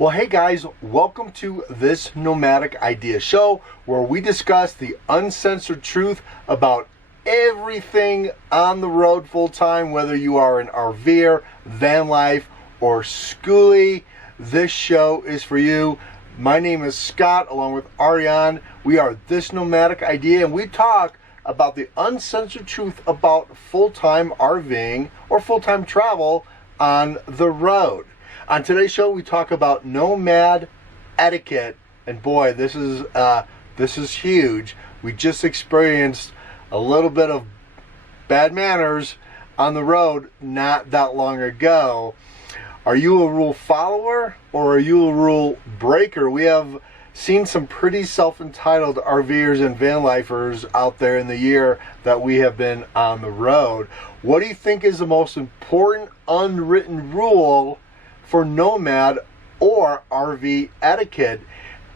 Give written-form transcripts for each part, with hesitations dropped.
Well, hey guys, welcome to this Nomadic Idea show where we discuss the uncensored truth about everything on the road full time, whether you are an RVer, van life, or schoolie. This show is for you. My name is Scot, along with Ariane. We are This Nomadic Idea, and we talk about the uncensored truth about full-time RVing or full-time travel on the road. On today's show, we talk about nomad etiquette, and boy, this is huge. We just experienced a little bit of bad manners on the road not that long ago. Are you a rule follower or are you a rule breaker? We have seen some pretty self-entitled RVers and van lifers out there in the year that we have been on the road. What do you think is the most important unwritten rule for nomad or RV etiquette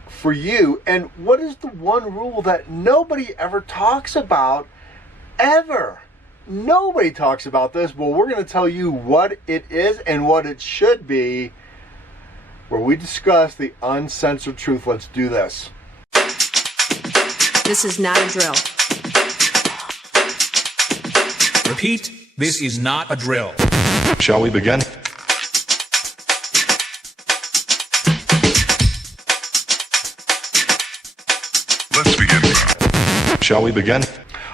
for you? And what is the one rule that nobody ever talks about, ever? Nobody talks about this. Well, we're going to tell you what it is and what it should be, where we discuss the uncensored truth. Let's do this. This is not a drill. Repeat, this is not a drill. Shall we begin? Let's begin. Shall we begin?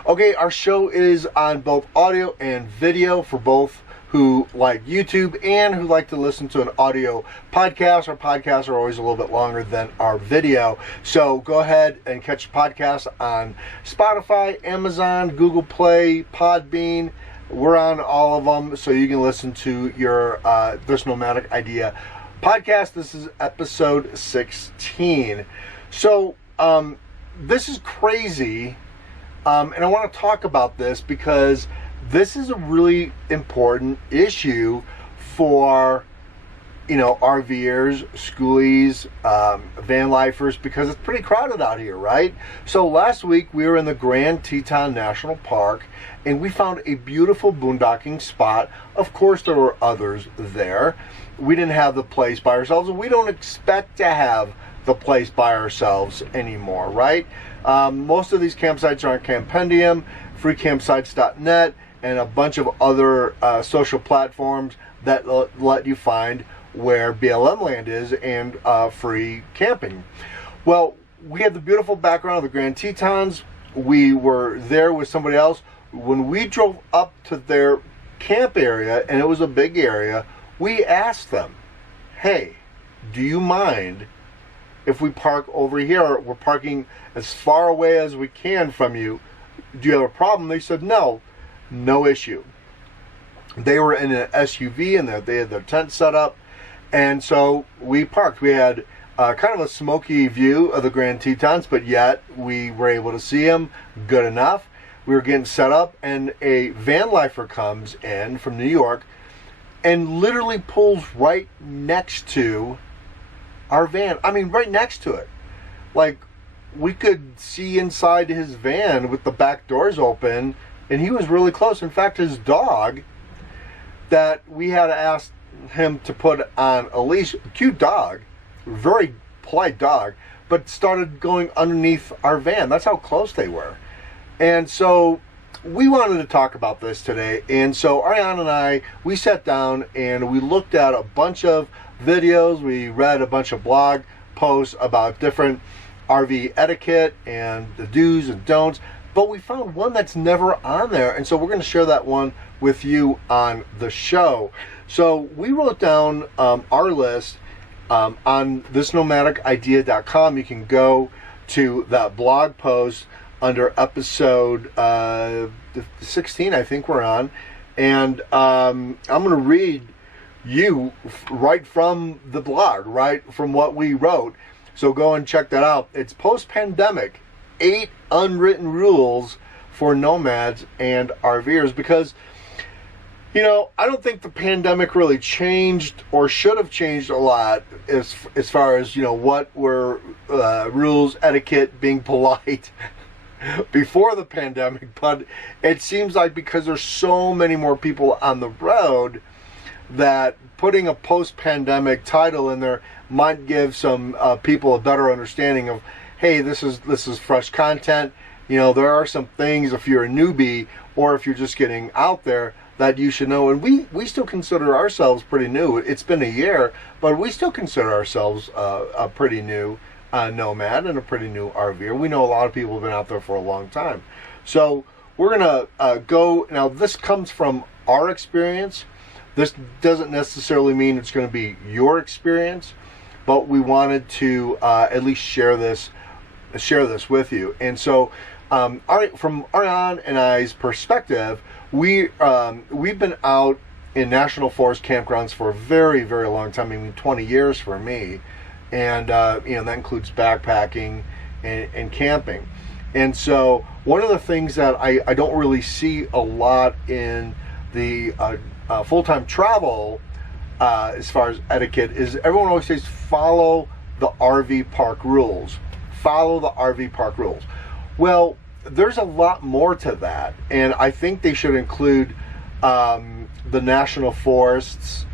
Okay, our show is on both audio and video for both who like YouTube and who like to listen to an audio podcast. Our podcasts are always a little bit longer than our video. So go ahead and catch the podcast on Spotify, Amazon, Google Play, Podbean. We're on all of them, so you can listen to your This Nomadic Idea podcast. This is episode 16. So this is crazy, and I want to talk about this because this is a really important issue for, RVers, schoolies, van lifers, because it's pretty crowded out here, right? So last week we were in the Grand Teton National Park, and we found a beautiful boondocking spot. Of course, there were others there. We didn't have the place by ourselves, and we don't expect to have the place by ourselves anymore, right? Most of these campsites are on Campendium, freecampsites.net, and a bunch of other social platforms that let you find where BLM land is and free camping. Well, we had the beautiful background of the Grand Tetons. We were there with somebody else. When we drove up to their camp area, and it was a big area, we asked them, hey, do you mind if we park over here? We're parking as far away as we can from you. Do you have a problem? They said no issue. They were in an SUV and they had their tent set up, and so we parked. We had kind of a smoky view of the Grand Tetons, but yet we were able to see them good enough. We were getting set up, and a van lifer comes in from New York and literally pulls right next to our van. I mean, right next to it. Like, we could see inside his van with the back doors open, and he was really close. In fact, his dog, that we had to ask him to put on a leash, cute dog, very polite dog, but started going underneath our van. That's how close they were. And so we wanted to talk about this today. And so Ariane and I, we sat down and we looked at a bunch of videos. We read a bunch of blog posts about different RV etiquette and the do's and don'ts, but we found one that's never on there, and so we're going to share that one with you on the show. So we wrote down our list on thisnomadicidea.com. You can go to that blog post under episode 16, I think we're on, and I'm going to read you right from the blog, right from what we wrote. So go and check that out. It's post-pandemic, 8 unwritten rules for nomads and RVers, because I don't think the pandemic really changed or should have changed a lot as far as what were rules, etiquette, being polite before the pandemic, but it seems like because there's so many more people on the road, that putting a post-pandemic title in there might give some people a better understanding of, hey, this is fresh content. You know, there are some things, if you're a newbie or if you're just getting out there, that you should know. And we still consider ourselves pretty new. It's been a year, but we still consider ourselves a pretty new nomad and a pretty new RVer. We know a lot of people have been out there for a long time. So we're going to go, now this comes from our experience. This doesn't necessarily mean it's going to be your experience, but we wanted to at least share this with you. And so from Ariane and I's perspective, we've been out in national forest campgrounds for a very, very long time. I mean, 20 years for me, and that includes backpacking and camping. And so one of the things that I don't really see a lot in the full-time travel as far as etiquette is everyone always says follow the RV park rules. Follow the RV park rules. Well, there's a lot more to that, and I think they should include the national forests,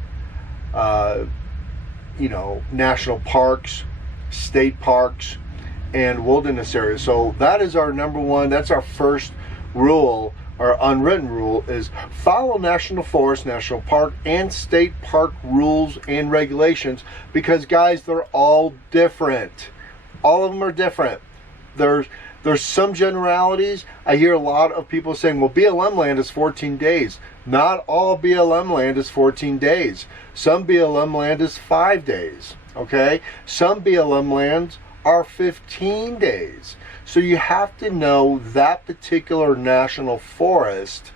national parks, state parks, and wilderness areas. So that is our number one, that's our first rule, our unwritten rule, is follow national forest, national park, and state park rules and regulations, because guys, they're all different. All of them are different. There's some generalities. I hear a lot of people saying, well, BLM land is 14 days. Not all BLM land is 14 days. Some BLM land is 5 days, okay? Some BLM lands are 15 days. So you have to know that particular national forest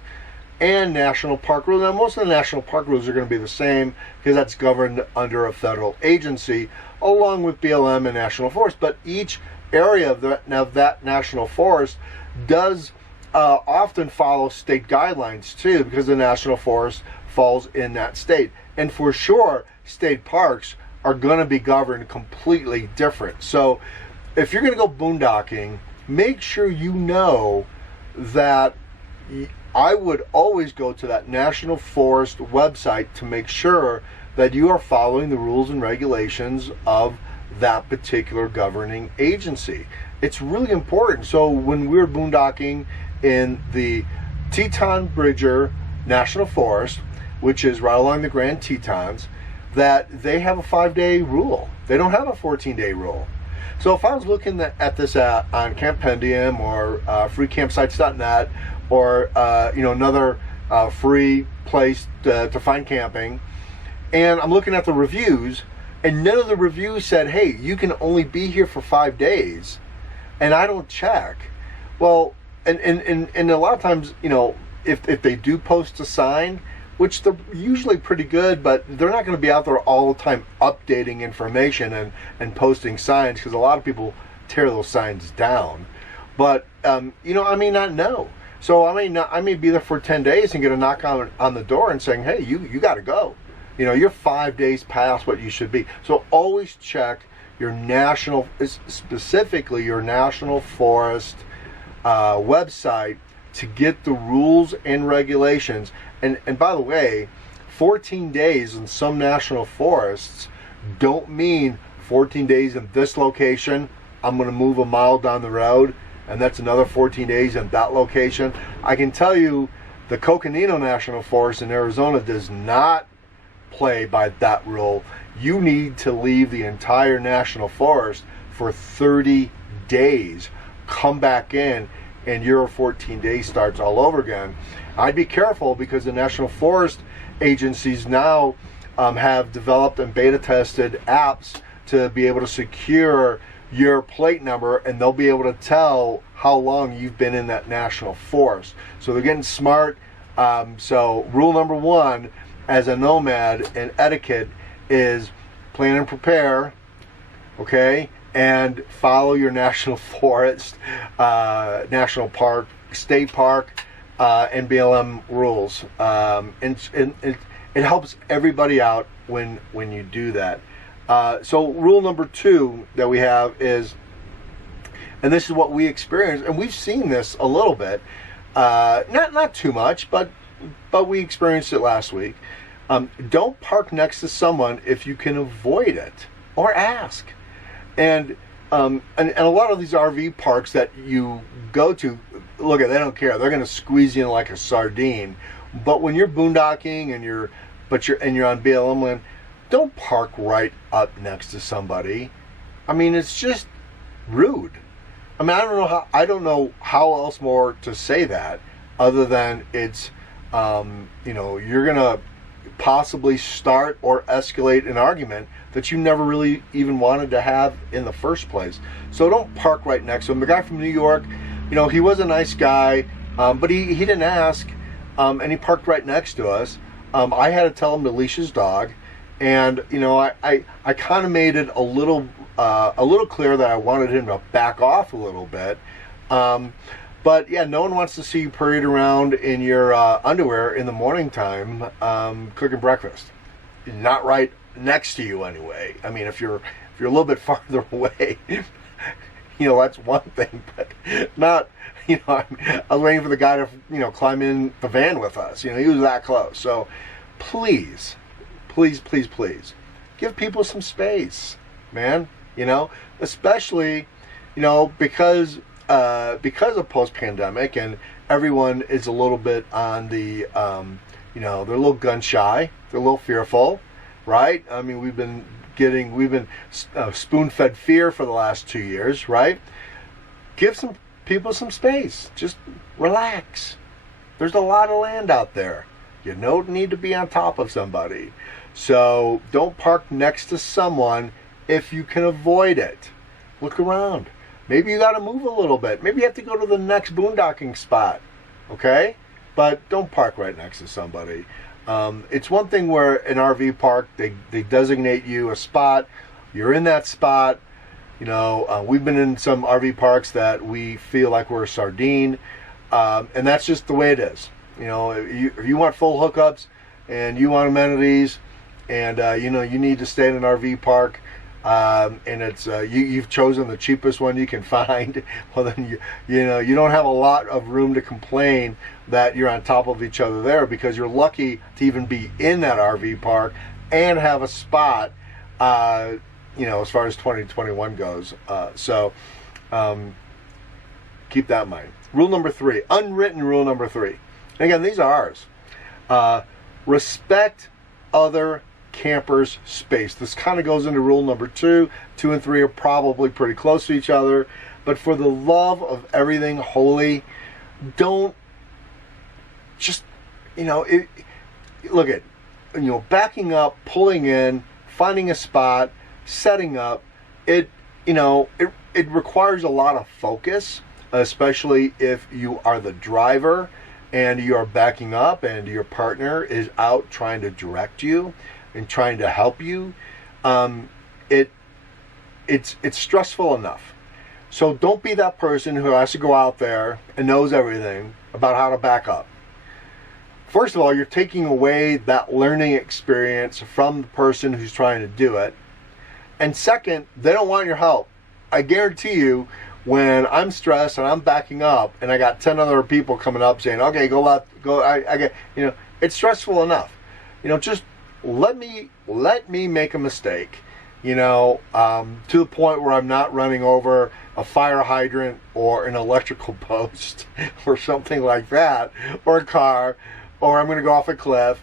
and national park rules. Now, most of the national park rules are going to be the same because that's governed under a federal agency along with BLM and national forest. But each area of that national forest does often follow state guidelines too, because the national forest falls in that state. And for sure, state parks are going to be governed completely different. So if you're going to go boondocking, make sure you know that I would always go to that national forest website to make sure that you are following the rules and regulations of that particular governing agency. It's really important. So when we're boondocking in the Teton Bridger National Forest, which is right along the Grand Tetons, that they have a 5-day rule. They don't have a 14-day rule. So if I was looking at this on Campendium or freecampsites.net or another free place to find camping, and I'm looking at the reviews, and none of the reviews said, hey, you can only be here for 5 days, and I don't check. Well, and a lot of times, if they do post a sign, which they're usually pretty good, but they're not going to be out there all the time updating information and posting signs, because a lot of people tear those signs down. But, I may not know. So I may be there for 10 days and get a knock on the door and saying, hey, you got to go. You're 5 days past what you should be. So always check your specifically your national forest website to get the rules and regulations. And by the way, 14 days in some national forests don't mean 14 days in this location, I'm going to move a mile down the road, and that's another 14 days in that location. I can tell you the Coconino National Forest in Arizona does not play by that rule. You need to leave the entire national forest for 30 days. Come back in, and your 14 days starts all over again. I'd be careful, because the national forest agencies now have developed and beta tested apps to be able to secure your plate number, and they'll be able to tell how long you've been in that national forest. So they're getting smart. So rule number one as a nomad and etiquette is plan and prepare, okay, and follow your national forest, national park, state park, and BLM rules. And it helps everybody out when you do that. So rule number two that we have is, and this is what we experience, and we've seen this a little bit, not too much, but we experienced it last week. Don't park next to someone if you can avoid it, or ask. And a lot of these RV parks that you go to, look, they don't care. They're going to squeeze you in like a sardine. But when you're boondocking and you're on BLM land, don't park right up next to somebody. I mean, it's just rude. I mean, I don't know how else more to say that other than it's you're gonna possibly start or escalate an argument that you never really even wanted to have in the first place. So don't park right next to him. The guy from New York, he was a nice guy, but he didn't ask, and he parked right next to us. I had to tell him to leash his dog, and I kind of made it a little clear that I wanted him to back off a little bit. But yeah, no one wants to see you parade around in your underwear in the morning time cooking breakfast. Not right next to you anyway. I mean, if you're a little bit farther away, that's one thing, but not. I was waiting for the guy to climb in the van with us. He was that close. So please, give people some space, man. Especially because of post-pandemic and everyone is a little bit on the they're a little gun shy, they're a little fearful, right? I mean, we've been spoon-fed fear for the last 2 years, right? Give some people some space. Just relax. There's a lot of land out there. You don't need to be on top of somebody. So don't park next to someone if you can avoid it. Look around. Maybe you got to move a little bit. Maybe you have to go to the next boondocking spot. Okay? But don't park right next to somebody. It's one thing where an RV park, they designate you a spot. You're in that spot. We've been in some RV parks that we feel like we're a sardine. And that's just the way it is. If you want full hookups and you want amenities and, you need to stay in an RV park, and it's you've chosen the cheapest one you can find, well then you don't have a lot of room to complain that you're on top of each other there, because you're lucky to even be in that RV park and have a spot as far as 2021 goes. So keep that in mind. Rule number 3, unwritten rule number 3. And again, these are ours. Respect other campers' space. This kind of goes into rule number 2. 2 and 3 are probably pretty close to each other, but for the love of everything holy, don't just look at backing up, pulling in, finding a spot, setting up. It requires a lot of focus, especially if you are the driver and you are backing up and your partner is out trying to direct you and trying to help you. It's stressful enough. So don't be that person who has to go out there and knows everything about how to back up. First of all, you're taking away that learning experience from the person who's trying to do it. And second, they don't want your help. I guarantee you, when I'm stressed and I'm backing up and I got 10 other people coming up saying, okay, go out, go, I get, it's stressful enough. Just let me make a mistake, to the point where I'm not running over a fire hydrant or an electrical post or something like that, or a car, or I'm going to go off a cliff.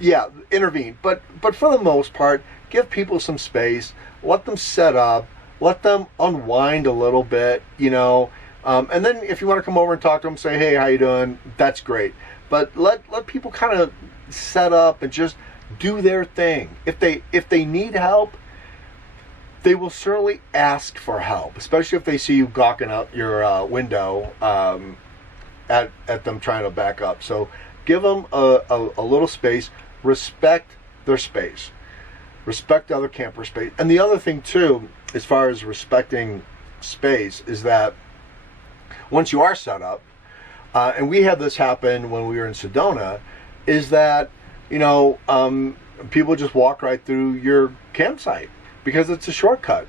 Yeah, intervene. But for the most part, give people some space, let them set up, let them unwind a little bit, and then if you want to come over and talk to them, say, hey, how you doing? That's great. But let people kind of set up and just do their thing. If they need help, they will certainly ask for help, especially if they see you gawking out your window at them trying to back up. So give them a little space. Respect their space. Respect other camper space. And the other thing too, as far as respecting space, is that once you are set up, and we had this happen when we were in Sedona, is that people just walk right through your campsite because it's a shortcut.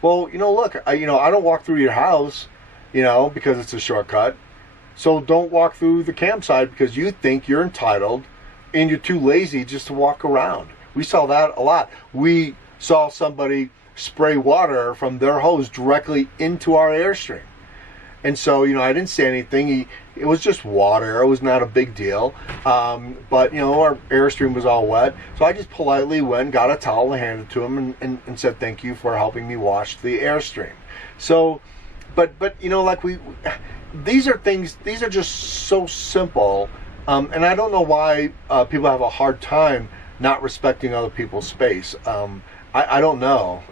Well, look, I don't walk through your house, because it's a shortcut. So don't walk through the campsite because you think you're entitled and you're too lazy just to walk around. We saw that a lot. We saw somebody spray water from their hose directly into our Airstream. And so, I didn't say anything. It was just water. It was not a big deal. But, our Airstream was all wet. So I just politely went, got a towel and handed it to him and said, thank you for helping me wash the Airstream. So, but these are just so simple. And I don't know why people have a hard time not respecting other people's space. I don't know.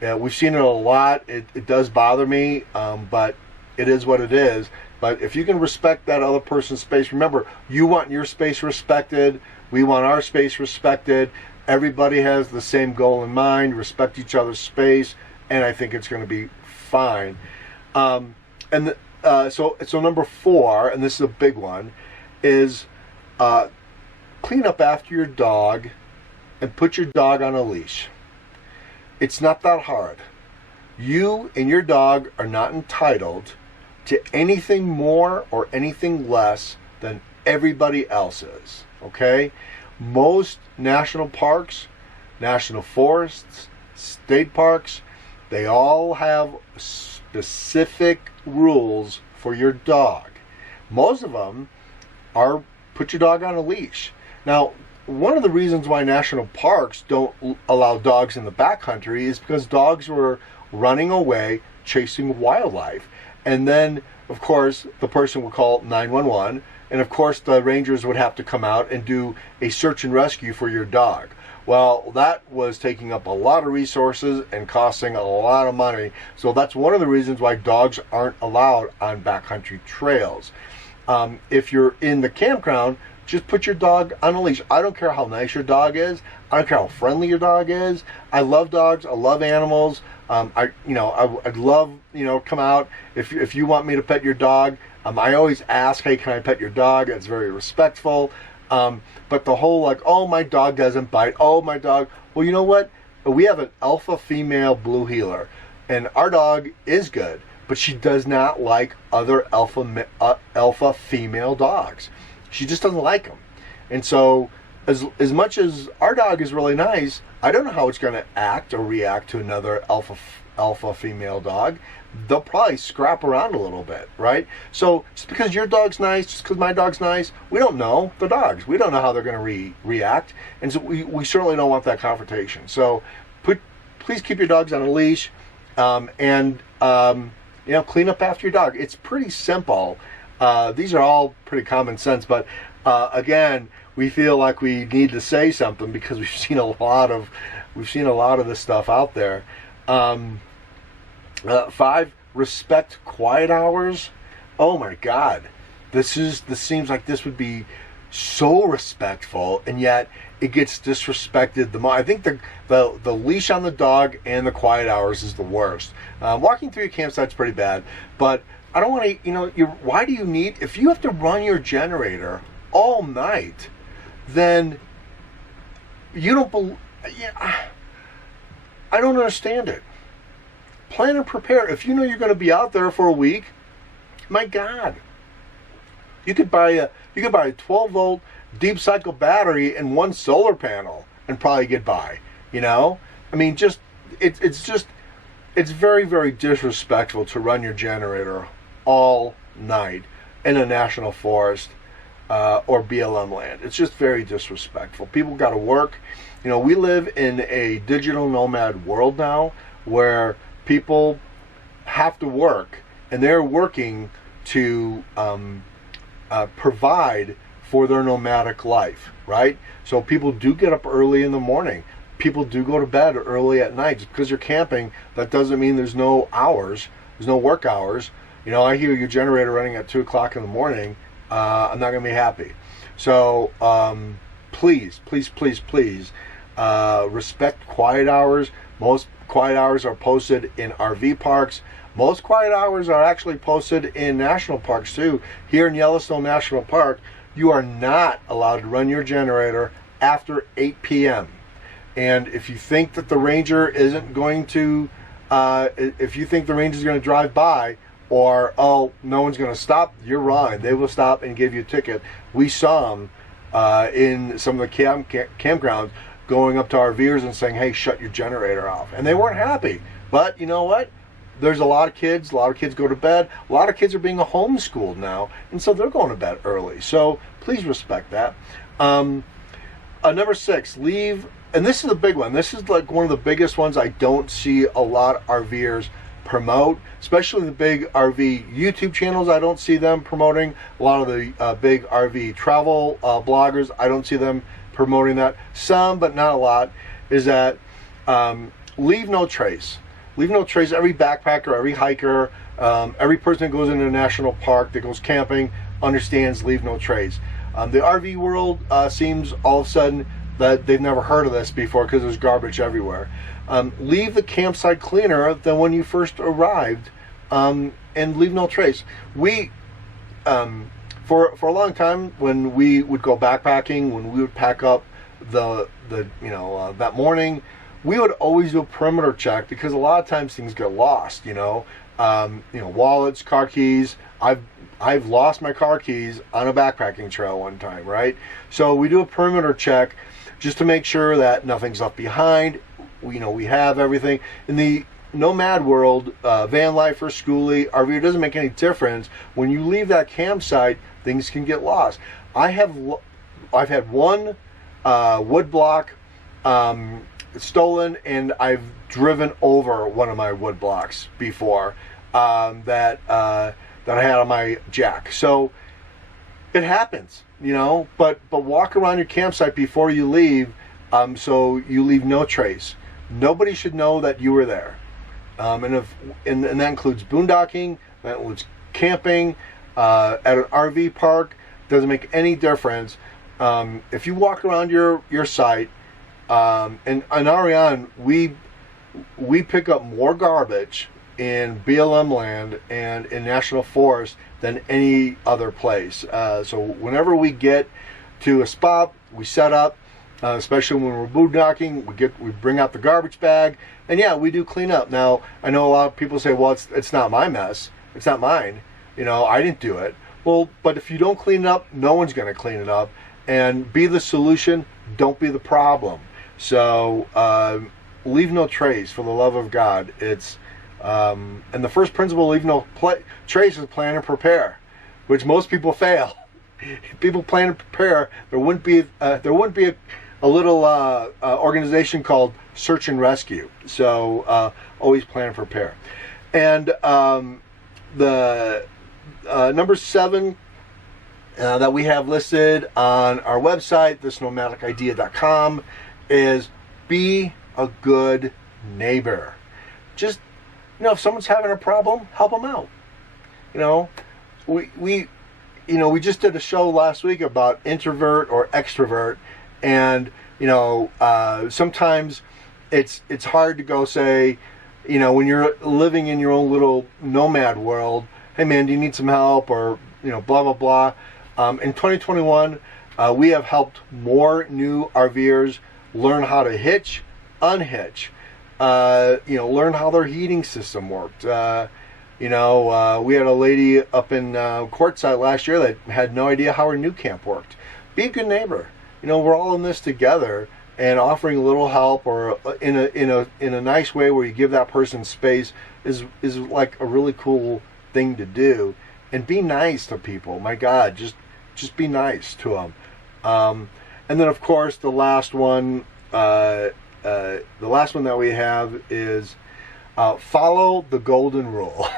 Yeah, we've seen it a lot. It does bother me, but it is what it is. But if you can respect that other person's space, remember, you want your space respected. We want our space respected. Everybody has the same goal in mind. Respect each other's space, and I think it's going to be fine. So number 4, and this is a big one, is clean up after your dog and put your dog on a leash. It's not that hard. You and your dog are not entitled to anything more or anything less than everybody else is. Okay? Most national parks, national forests, state parks, they all have specific rules for your dog. Most of them are put your dog on a leash. Now, one of the reasons why national parks don't allow dogs in the backcountry is because dogs were running away chasing wildlife. And then, of course, the person would call 911, and of course the rangers would have to come out and do a search and rescue for your dog. Well, that was taking up a lot of resources and costing a lot of money. So that's one of the reasons why dogs aren't allowed on backcountry trails. If you're in the campground, just put your dog on a leash. I don't care how nice your dog is. I don't care how friendly your dog is. I love dogs. I love animals. I'd love, come out. If you want me to pet your dog, I always ask, hey, can I pet your dog? It's very respectful. But the whole oh, my dog doesn't bite. Oh, my dog. Well, you know what? We have an alpha female blue heeler, and our dog is good, but she does not like other alpha female dogs. She just doesn't like them. And so as much as our dog is really nice, I don't know how it's going to act or react to another alpha female dog. They'll probably scrap around a little bit, right? So just because your dog's nice, just because my dog's nice, we don't know the dogs. We don't know how they're going to react. And so we certainly don't want that confrontation. So please keep your dogs on a leash and clean up after your dog. It's pretty simple. These are all pretty common sense, but again, we feel like we need to say something because we've seen a lot of this stuff out there. 5, respect quiet hours. Oh my God, this seems like this would be so respectful, and yet it gets disrespected the more. I think the leash on the dog and the quiet hours is the worst. Walking through your campsite's pretty bad, but I don't want to, why do you need, if you have to run your generator all night, then you don't I don't understand it. Plan and prepare. If you know you're going to be out there for a week, my God, you could buy a 12-volt deep cycle battery and 1 solar panel and probably get by. I mean, it's very, very disrespectful to run your generator all night in a national forest or BLM land. It's just very disrespectful. People got to work. We live in a digital nomad world now where people have to work, and they're working to provide for their nomadic life, right? So people do get up early in the morning. People do go to bed early at night. Just because you're camping, that doesn't mean there's no hours. There's no work hours. I hear your generator running at 2 o'clock in the morning. I'm not going to be happy. So please, respect quiet hours. Most quiet hours are posted in RV parks. Most quiet hours are actually posted in national parks too. Here in Yellowstone National Park, you are not allowed to run your generator after 8 p.m. And if you think that the ranger isn't going to, if you think the ranger is going to drive by, or, oh, no one's going to stop, you're wrong. They will stop and give you a ticket. We saw them in some of the campgrounds, going up to RVers and saying, hey, shut your generator off. And they weren't happy. But you know what? There's a lot of kids go to bed. A lot of kids are being homeschooled now, and so they're going to bed early. So please respect that. Number 6, leave, and this is a big one. This is like one of the biggest ones I don't see a lot of RVers promote, especially the big RV YouTube channels. I don't see them promoting. A lot of the big RV travel bloggers, I don't see them promoting that. Some, but not a lot, is that leave no trace. Leave no trace. Every backpacker, every hiker, every person that goes into a national park, that goes camping, understands leave no trace. The RV world seems all of a sudden that they've never heard of this before because there's garbage everywhere. Leave the campsite cleaner than when you first arrived, and leave no trace. We, for a long time, when we would go backpacking, when we would pack up that morning, we would always do a perimeter check because a lot of times things get lost. Wallets, car keys. I've lost my car keys on a backpacking trail one time, right? So we do a perimeter check just to make sure that nothing's left behind. We have everything. In the nomad world, van lifer, schoolie, RV, it doesn't make any difference. When you leave that campsite, things can get lost. I've had one wood block stolen, and I've driven over one of my wood blocks before that I had on my jack. So it happens, but walk around your campsite before you leave, so you leave no trace. Nobody should know that you were there. And that includes boondocking, that includes camping, at an RV park. Doesn't make any difference. If you walk around your site, and on Ariane, we pick up more garbage in BLM land and in National Forest than any other place. So whenever we get to a spot, we set up, especially when we're boondocking, we bring out the garbage bag, and yeah, we do clean up. Now, I know a lot of people say, well, it's not my mess, it's not mine, I didn't do it. Well, but if you don't clean it up, no one's going to clean it up, and be the solution, don't be the problem. So leave no trace, for the love of God. It's and the first principle, leave no trace, is plan and prepare, which most people fail. People plan and prepare. There wouldn't be a little organization called Search and Rescue. So always plan and prepare. And the number 7 that we have listed on our website, thisnomadicidea.com, is be a good neighbor. Just, if someone's having a problem, help them out. We just did a show last week about introvert or extrovert, and sometimes it's hard to go say, when you're living in your own little nomad world, hey man, do you need some help, or blah blah blah. In 2021, we have helped more new RVers learn how to hitch, unhitch, learn how their heating system worked. We had a lady up in Quartzsite last year that had no idea how her new camp worked. Be a good neighbor. We're all in this together, and offering a little help, or in a nice way where you give that person space, is like a really cool thing to do. And be nice to people. My God, just be nice to them. And then, of course, the last one that we have is follow the golden rule.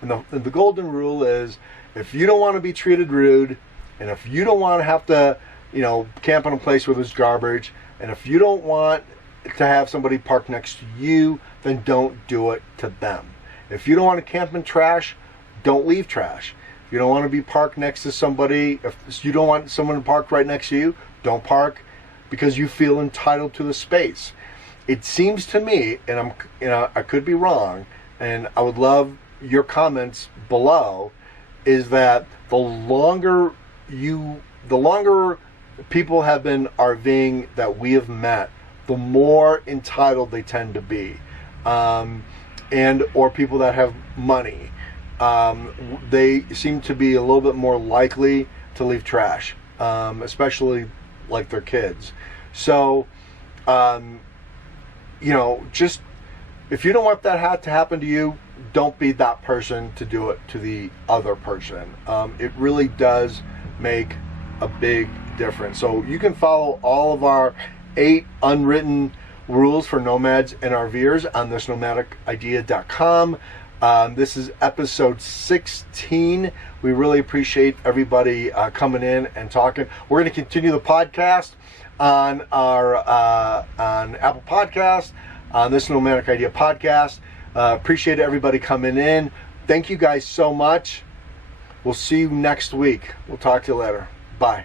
And the golden rule is, if you don't want to be treated rude, and if you don't want to have to, camp in a place where there's garbage, and if you don't want to have somebody park next to you, then don't do it to them. If you don't want to camp in trash, don't leave trash. If you don't want to be parked next to somebody, if you don't want someone to park right next to you, don't park because you feel entitled to the space. It seems to me, and I could be wrong, and I would love your comments below, is that the longer people have been RVing that we have met, the more entitled they tend to be, and or people that have money. They seem to be a little bit more likely to leave trash. especially like their kids. So, just if you don't want that to happen to you, don't be that person to do it to the other person. It really does make a big difference. So you can follow all of our 8 unwritten rules for nomads and RVers on this nomadicidea.com. This is episode 16. We really appreciate everybody coming in and talking. We're going to continue the podcast on our on Apple Podcasts, on this Nomadic Idea podcast. Appreciate everybody coming in. Thank you guys so much. We'll see you next week. We'll talk to you later. Bye.